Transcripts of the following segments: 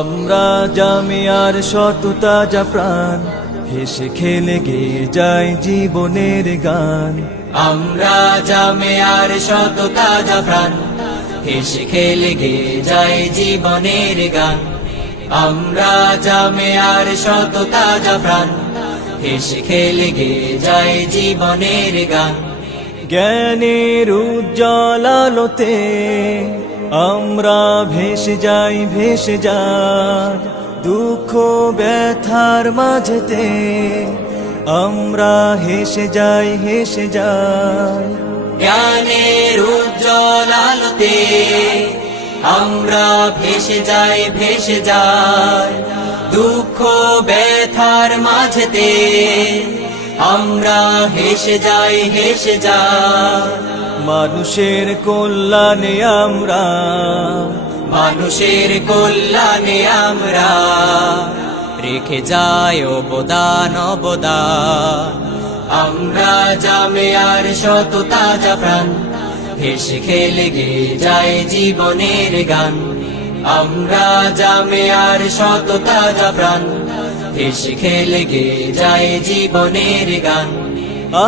আমরা জামিয়ার সততা যা প্রাণ, হেসে খেলে গেয়ে যায় জীবনের গান। আমরা জামিয়ার সততা যা প্রাণ, হেসে খেলে গেয়ে যায় জীবনের গান। আমরা জামিয়ার সততা যা প্রাণ, হেসে খেলে গেয়ে যায় জীবনের গান। জ্ঞানের উজ্জ্বল আলোতে আমরা ভেসে যাই, ভেসে যাই দুঃখ ব্যথার মাঝেতে। আমরা হেসে যাই, হেসে যাই। জ্ঞানের উজ্জ্বল আলোতে আমরা ভেসে যাই, ভেসে যাই দুঃখ ব্যথার মাঝেতে। আমরা হেসে যাই, হেসে যাই। মানুষের কল্যাণে আমরা, মানুষের কল্যাণে আমরা রেখে যাই অবদান, অবদান। আমরা জামিয়ার সততা যা প্রাণ, হেসে খেলে গেয়ে যায় জীবনের গান। আমরা জামিয়ার সততা যা প্রাণ, হেসে খেলে গেয়ে যায় জীবনের গান।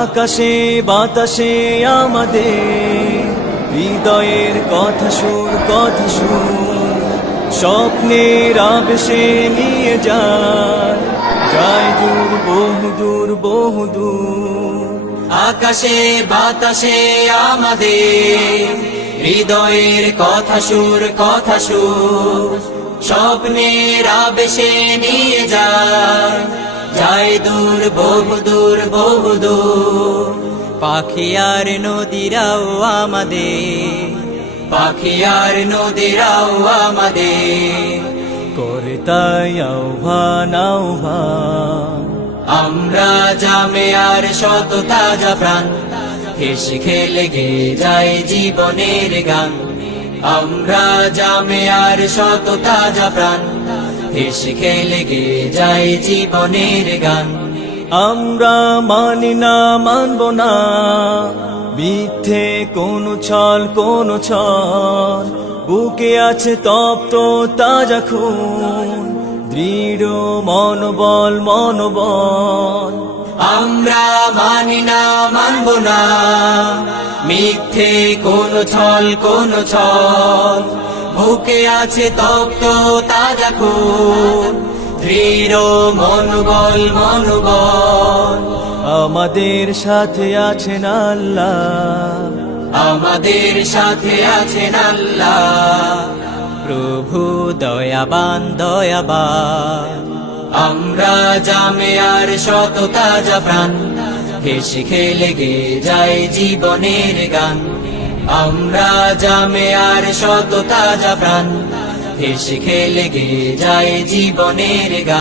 আকাশে বাতাসে আমাদের হৃদয়ের কথা সুর, কথা সুর স্বপ্নের আবেশে নিয়ে যায়, যায় দূর, বহুদূর, বহুদূর। আকাশে বাতাসে আমাদের হৃদয়ের কথা সুর, কথা সুর স্বপ্নের আবেশে নিয়ে যায়, যায় দূর, বহুদূর, বহুদূর। পাখি আর নদীরাও আমাদের, পাখি আর নদীরাও আমাদের করে তাই আহ্বান, আহ্বান। আমরা জামিয়ার সততা যা প্রাণ, হেসে খেলে গেয়ে যায় জীবনের গান। আমরা জামিয়ার সততা যা প্রাণ, হেসে খেলে গেয়ে যায় জীবনের গান। আমরা মানি না, মানব না মিথ্যে কোনো ছল, কোনো ছল। বুকে আছে তপ্ত তাজা খুন, দৃঢ় মনোবল, মনোবল। আমরা মানি না, মানব না মিথ্যে কোনো ছল, কোনো ছল। বুকে আছে তপ্ত তাজা খুন, দৃঢ় মনোবল, মনোবল। আমাদের সাথে আছেন আল্লাহ, আমাদের সাথে আছেন আল্লাহ। প্রভু দয়াবান, দয়াবান। আমরা জামিয়ার সততা যা প্রাণ, হেসে খেলে গেয়ে যায় জীবনের গান। আমরা জামিয়ার সততা যা প্রাণ, হেসে খেলে গেয়ে যায় জীবনের গান।